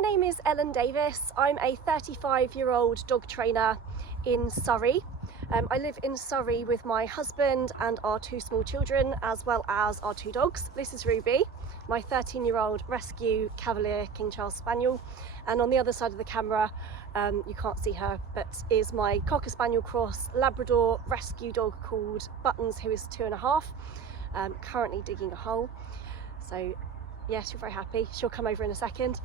My name is Ellen Davis. I'm a 35-year-old dog trainer in Surrey. I live in Surrey with my husband and our two small children, as well as our two dogs. This is Ruby, my 13-year-old rescue Cavalier King Charles Spaniel. And on the other side of the camera, you can't see her, but is my Cocker Spaniel cross Labrador rescue dog called Buttons, who is 2.5, currently digging a hole. So yes, you're very happy. She'll come over in a second.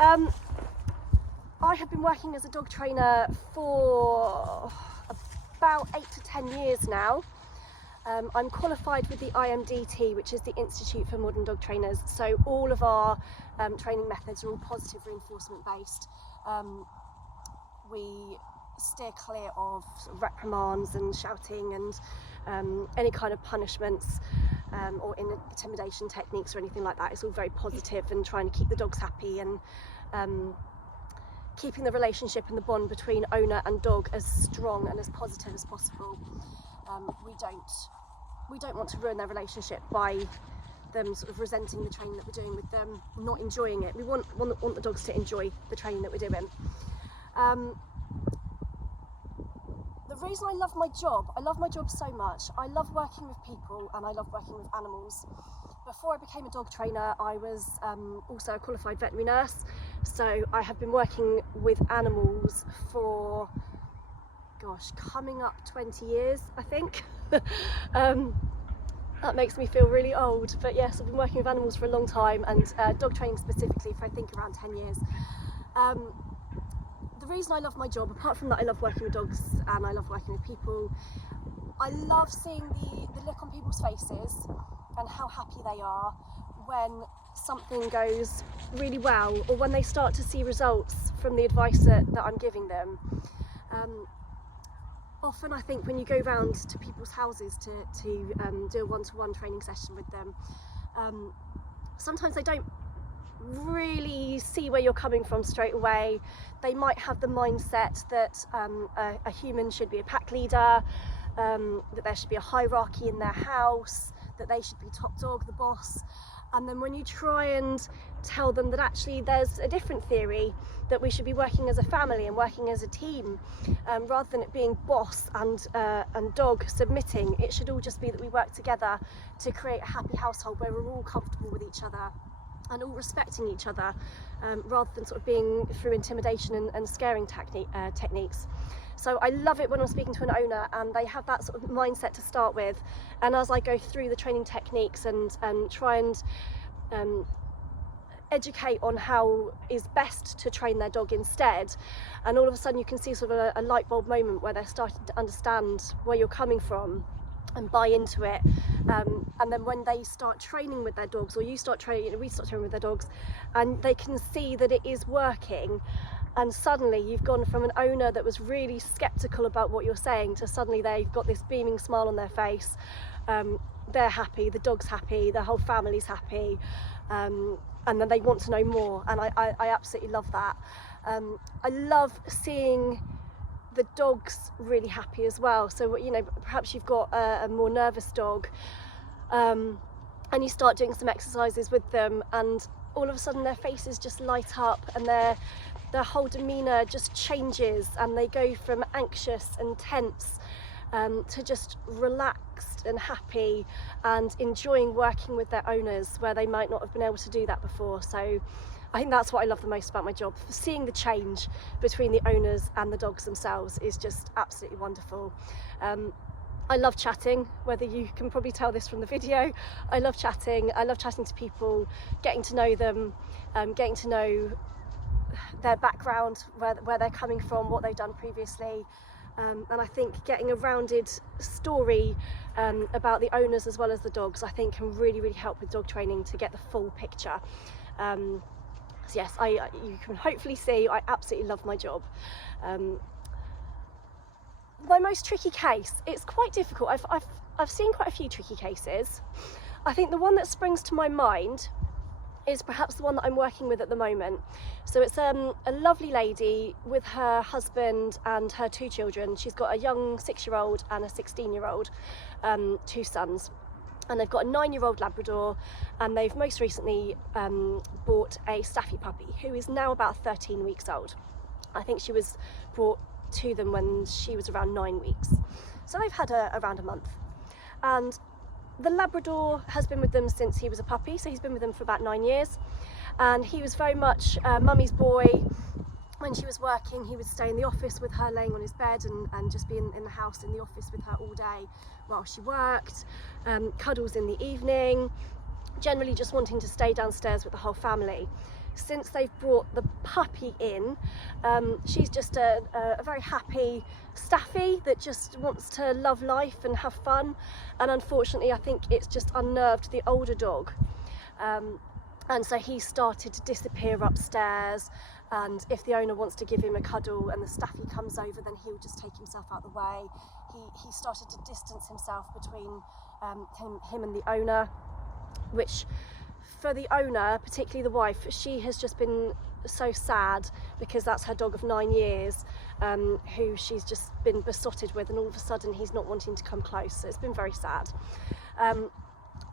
I have been working as a dog trainer for about 8 to 10 years now. I'm qualified with the IMDT, which is the Institute for Modern Dog Trainers. So all of our training methods are all positive reinforcement based. We steer clear of reprimands and shouting and any kind of punishments or intimidation techniques or anything like that. It's all very positive and trying to keep the dogs happy and keeping the relationship and the bond between owner and dog as strong and as positive as possible. We don't want to ruin their relationship by them sort of resenting the training that we're doing with them, not enjoying it. We want the dogs to enjoy the training that we're doing. The reason I love my job so much. I love working with people and I love working with animals. Before I became a dog trainer, I was also a qualified veterinary nurse. So I have been working with animals for, gosh, coming up 20 years, I think. That makes me feel really old, but yes, I've been working with animals for a long time, and dog training specifically for I think around 10 years. The reason I love my job, apart from that I love working with dogs and I love working with people, I love seeing the look on people's faces and how happy they are when something goes really well, or when they start to see results from the advice that I'm giving them. Often I think when you go round to people's houses to do a one-to-one training session with them, sometimes they don't really see where you're coming from straight away. They might have the mindset that a human should be a pack leader, that there should be a hierarchy in their house, that they should be top dog, the boss. And then when you try and tell them that actually there's a different theory, that we should be working as a family and working as a team, rather than it being boss and dog submitting, it should all just be that we work together to create a happy household where we're all comfortable with each other and all respecting each other, rather than sort of being through intimidation and scaring techniques. So I love it when I'm speaking to an owner and they have that sort of mindset to start with, and as I go through the training techniques and try and educate on how is best to train their dog instead, and all of a sudden you can see sort of a light bulb moment where they're starting to understand where you're coming from and buy into it, and then when they start training with their dogs, or we start training with their dogs, and they can see that it is working, and suddenly you've gone from an owner that was really skeptical about what you're saying to suddenly they've got this beaming smile on their face. They're happy, the dog's happy, the whole family's happy, and then they want to know more, and I absolutely love that. I love seeing the dog's really happy as well. So, you know, perhaps you've got a more nervous dog, and you start doing some exercises with them, and all of a sudden their faces just light up and their whole demeanour just changes, and they go from anxious and tense to just relaxed and happy and enjoying working with their owners where they might not have been able to do that before. So I think that's what I love the most about my job. Seeing the change between the owners and the dogs themselves is just absolutely wonderful. I love chatting, whether you can probably tell this from the video. I love chatting to people, getting to know them, getting to know their background, where they're coming from, what they've done previously. And I think getting a rounded story about the owners as well as the dogs, I think can really, really help with dog training to get the full picture. So yes, you can hopefully see I absolutely love my job. My most tricky case, it's quite difficult. I've seen quite a few tricky cases. I think the one that springs to my mind is perhaps the one that I'm working with at the moment. So it's a lovely lady with her husband and her two children. She's got a young 6-year-old and a 16-year-old, two sons. and they've got a 9-year-old Labrador, and they've most recently bought a Staffy puppy who is now about 13 weeks old. I think she was brought to them when she was around 9 weeks. So they've had her around a month. And the Labrador has been with them since he was a puppy, so he's been with them for about 9 years. And he was very much mummy's boy. When she was working, he would stay in the office with her, laying on his bed, and just be in the house in the office with her all day while she worked. Cuddles in the evening, generally just wanting to stay downstairs with the whole family. Since they've brought the puppy in, she's just a very happy Staffy that just wants to love life and have fun. And unfortunately, I think it's just unnerved the older dog. And so he started to disappear upstairs, and if the owner wants to give him a cuddle and the Staffy comes over, then he would just take himself out of the way. He started to distance himself between him and the owner, which for the owner, particularly the wife, she has just been so sad, because that's her dog of 9 years, who she's just been besotted with, and all of a sudden he's not wanting to come close. So it's been very sad.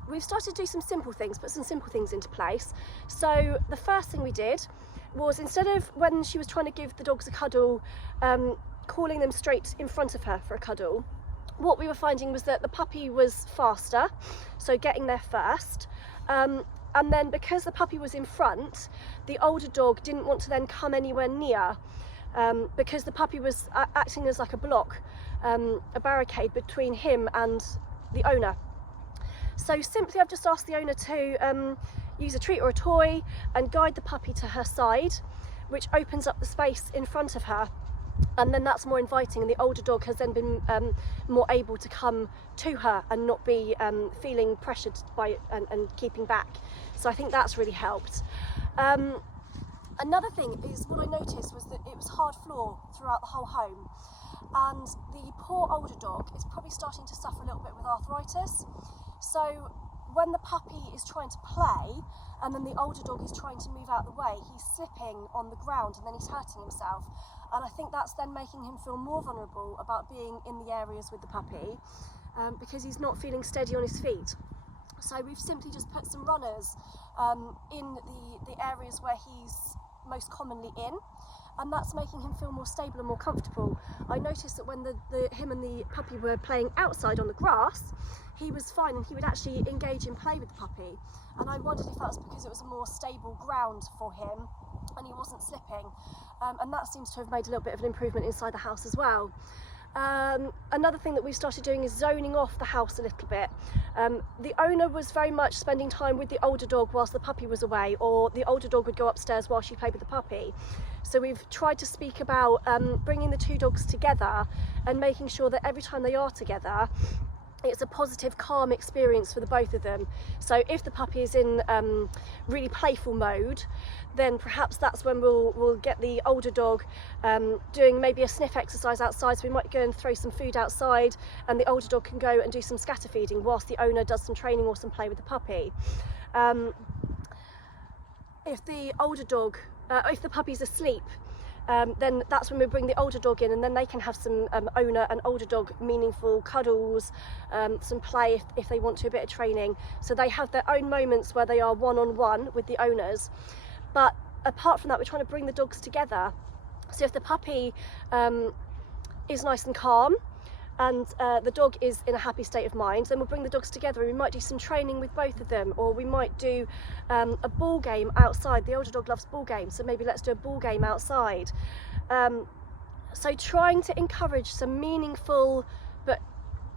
We've started to do some simple things, put some simple things into place. So the first thing we did was, instead of when she was trying to give the dogs a cuddle, calling them straight in front of her for a cuddle, what we were finding was that the puppy was faster, so getting there first. And then because the puppy was in front, the older dog didn't want to then come anywhere near, because the puppy was acting as like a block, a barricade between him and the owner. So simply I've just asked the owner to use a treat or a toy and guide the puppy to her side, which opens up the space in front of her, and then that's more inviting, and the older dog has then been more able to come to her and not be feeling pressured by it and keeping back. So I think that's really helped. Another thing is, what I noticed was that it was hard floor throughout the whole home, and the poor older dog is probably starting to suffer a little bit with arthritis. So when the puppy is trying to play and then the older dog is trying to move out of the way, he's slipping on the ground and then he's hurting himself. And I think that's then making him feel more vulnerable about being in the areas with the puppy, because he's not feeling steady on his feet. So we've simply just put some runners in the areas where he's most commonly in, and that's making him feel more stable and more comfortable. I noticed that when him and the puppy were playing outside on the grass, he was fine, and he would actually engage in play with the puppy. And I wondered if that was because it was a more stable ground for him and he wasn't slipping. And that seems to have made a little bit of an improvement inside the house as well. Another thing that we've started doing is zoning off the house a little bit. The owner was very much spending time with the older dog whilst the puppy was away, or the older dog would go upstairs while she played with the puppy. So we've tried to speak about bringing the two dogs together and making sure that every time they are together, it's a positive, calm experience for the both of them. So if the puppy is in really playful mode, then perhaps that's when we'll get the older dog doing maybe a sniff exercise outside. So we might go and throw some food outside, and the older dog can go and do some scatter feeding whilst the owner does some training or some play with the puppy. If the older dog, if the puppy's asleep, then that's when we bring the older dog in, and then they can have some owner and older dog meaningful cuddles, some play if they want to, a bit of training. So they have their own moments where they are one-on-one with the owners. But apart from that, we're trying to bring the dogs together. So if the puppy is nice and calm, and the dog is in a happy state of mind, then we'll bring the dogs together, and we might do some training with both of them, or we might do a ball game outside. The older dog loves ball games, so maybe let's do a ball game outside. So trying to encourage some meaningful but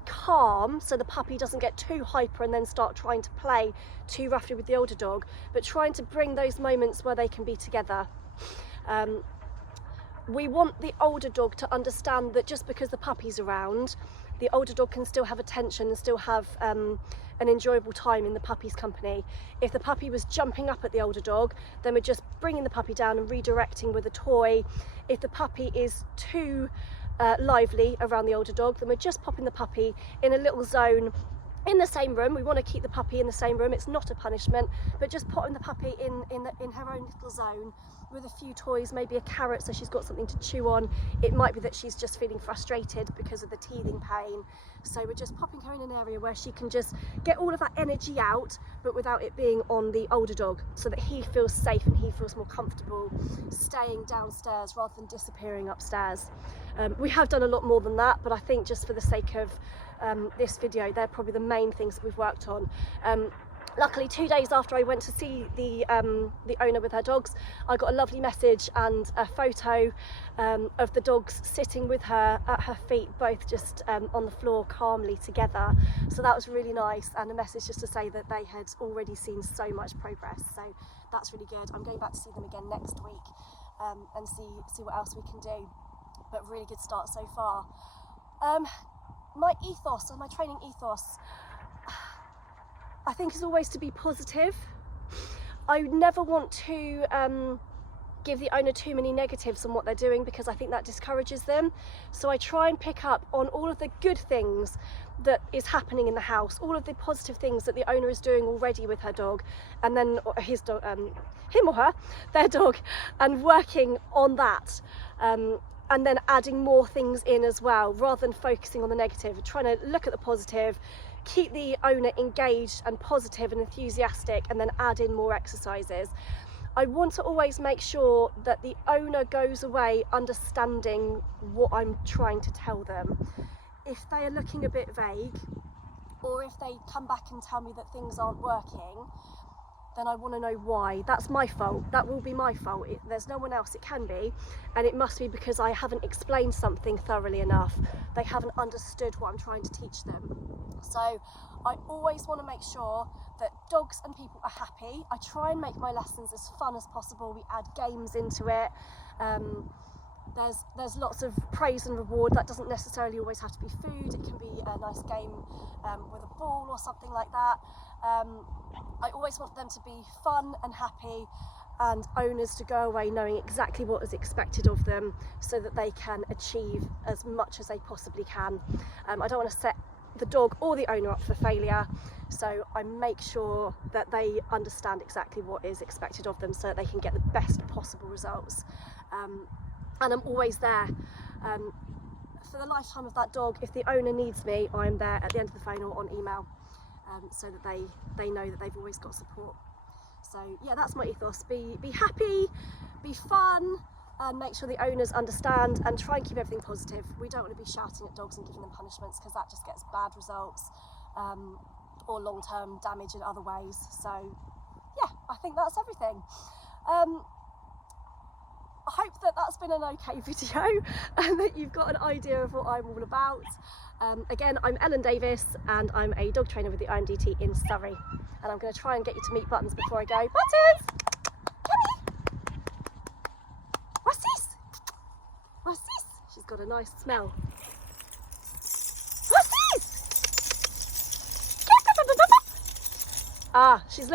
calm, so the puppy doesn't get too hyper and then start trying to play too roughly with the older dog, but trying to bring those moments where they can be together. We want the older dog to understand that just because the puppy's around, the older dog can still have attention and still have an enjoyable time in the puppy's company. If the puppy was jumping up at the older dog, then we're just bringing the puppy down and redirecting with a toy. If the puppy is too lively around the older dog, then we're just popping the puppy in a little zone in the same room. We want to keep the puppy in the same room. It's not a punishment, but just putting the puppy in her own little zone with a few toys, maybe a carrot so she's got something to chew on. It might be that she's just feeling frustrated because of the teething pain. So we're just popping her in an area where she can just get all of that energy out, but without it being on the older dog, so that he feels safe and he feels more comfortable staying downstairs rather than disappearing upstairs. We have done a lot more than that, but I think just for the sake of this video, they're probably the main things that we've worked on. Luckily, 2 days after I went to see the owner with her dogs, I got a lovely message and a photo of the dogs sitting with her at her feet, both just on the floor calmly together. So that was really nice, and a message just to say that they had already seen so much progress. So that's really good. I'm going back to see them again next week and see what else we can do. But really good start so far. My ethos and my training ethos, I think, is always to be positive. I never want to give the owner too many negatives on what they're doing, because I think that discourages them. So I try and pick up on all of the good things that is happening in the house, all of the positive things that the owner is doing already with her dog, and then his dog, him or her, their dog, and working on that. And then adding more things in as well, rather than focusing on the negative, trying to look at the positive, keep the owner engaged and positive and enthusiastic, and then add in more exercises. I want to always make sure that the owner goes away understanding what I'm trying to tell them. If they are looking a bit vague, or if they come back and tell me that things aren't working, then I want to know why. That's my fault. That will be my fault. There's no one else it can be, and it must be because I haven't explained something thoroughly enough. They haven't understood what I'm trying to teach them. So I always want to make sure that dogs and people are happy. I try and make my lessons as fun as possible. We add games into it. There's lots of praise and reward. That doesn't necessarily always have to be food. It can be a nice game with a ball or something like that. I always want them to be fun and happy, and owners to go away knowing exactly what is expected of them, so that they can achieve as much as they possibly can. I don't want to set the dog or the owner up for failure, so I make sure that they understand exactly what is expected of them, so that they can get the best possible results. And I'm always there for the lifetime of that dog. If the owner needs me, I'm there at the end of the phone or on email, so that they know that they've always got support. So yeah, that's my ethos. Be happy, be fun, and make sure the owners understand, and try and keep everything positive. We don't want to be shouting at dogs and giving them punishments, because that just gets bad results or long-term damage in other ways. So yeah, I think that's everything. I hope that that's been an okay video and that you've got an idea of what I'm all about. Again, I'm Ellen Davis, and I'm a dog trainer with the IMDT in Surrey. And I'm going to try and get you to meet Buttons before I go. Buttons! Come here! What's this? What's this? She's got a nice smell. What's this? Ah, she's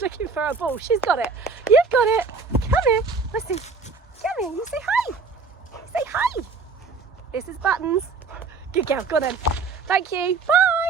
looking for a ball. She's got it. You've got it. Come here. What's this? Come here. You say hi. Say hi. This is Buttons. Good girl. Go on then. Thank you. Bye.